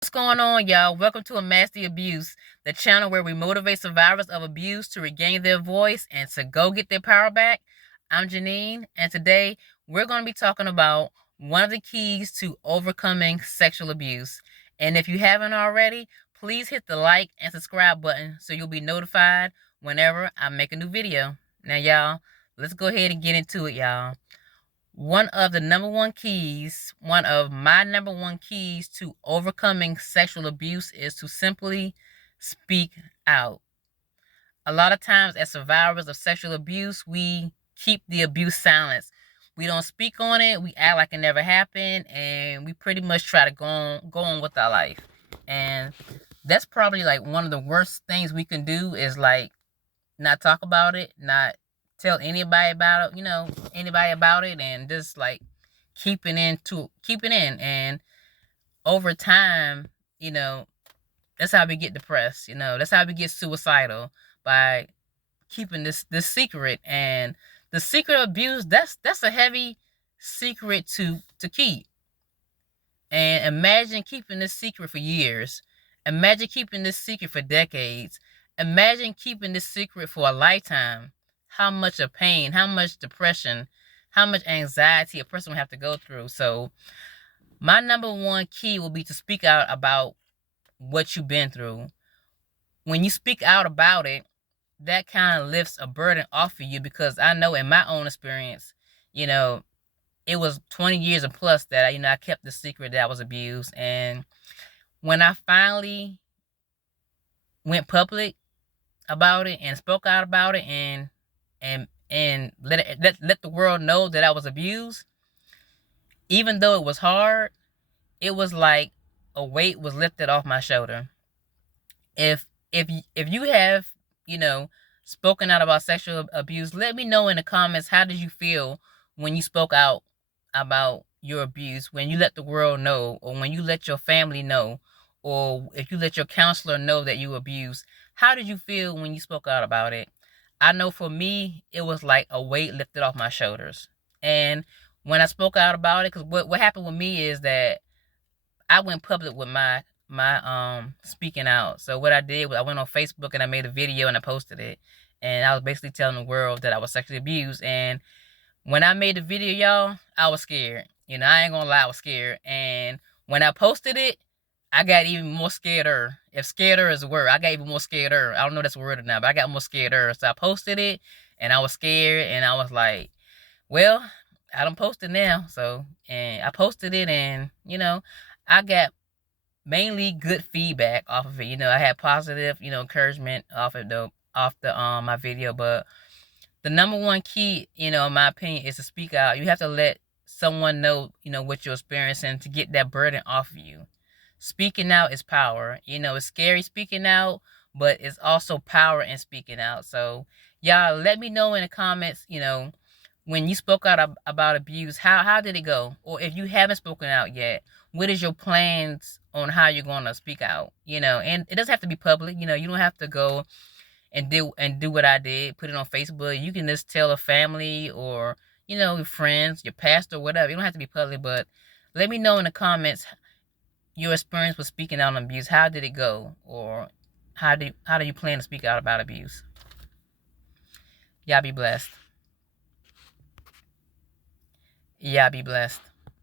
What's going on, y'all? Welcome to A Master Abuse, the channel where we motivate survivors of abuse to regain their voice and to go get their power back. I'm Janine, and today we're going to be talking about one of the keys to overcoming sexual abuse. And if you haven't already, please hit the like and subscribe button so you'll be notified whenever I make a new video. Now, y'all, let's go ahead and get into it, y'all. One of my number one keys to overcoming sexual abuse is to simply speak out. A lot of times as survivors of sexual abuse, we keep the abuse silent. We don't speak on it, we act like it never happened, and we pretty much try to go on with our life. And that's probably like one of the worst things we can do is like not talk about it, not tell anybody about it, and just like keeping in. And over time, you know, that's how we get depressed. That's how we get suicidal, by keeping this secret. And the secret of abuse, that's a heavy secret to keep. And imagine keeping this secret for years. Imagine keeping this secret for decades. Imagine keeping this secret for a lifetime. How much of pain, how much depression, how much anxiety a person will have to go through. So my number one key will be to speak out about what you've been through. When you speak out about it, that kind of lifts a burden off of you, because I know in my own experience, it was 20 years and plus that I kept the secret that I was abused. And when I finally went public about it and spoke out about it, and let the world know that I was abused, even though it was hard, it was like a weight was lifted off my shoulder. If you have, spoken out about sexual abuse, let me know in the comments, how did you feel when you spoke out about your abuse, when you let the world know, or when you let your family know, or if you let your counselor know that you abused. How did you feel when you spoke out about it? I know for me, it was like a weight lifted off my shoulders. And when I spoke out about it, because what happened with me is that I went public with my speaking out. So what I did was I went on Facebook and I made a video and I posted it. And I was basically telling the world that I was sexually abused. And when I made the video, y'all, I was scared. I ain't gonna lie, I was scared. And when I posted it, I got even more scared-er. If scared-er is a word, I got even more scared-er. I don't know if that's a word or not, but I got more scared-er. So I posted it, and I was scared, and I was like, well, I don't post it now. So, and I posted it, and, I got mainly good feedback off of it. I had positive, encouragement off of my video. But the number one key, in my opinion, is to speak out. You have to let someone know, what you're experiencing, to get that burden off of you. Speaking out is power. It's scary speaking out, but it's also power in speaking out. So y'all, let me know in the comments, when you spoke out about abuse, how did it go? Or if you haven't spoken out yet, what is your plans on how you're going to speak out? And it doesn't have to be public. You don't have to go and do what I did, put it on Facebook. You can just tell a family, or your friends, your pastor, whatever. You don't have to be public. But let me know in the comments your experience with speaking out on abuse. How did it go? Or how do you plan to speak out about abuse? Y'all be blessed. Y'all be blessed.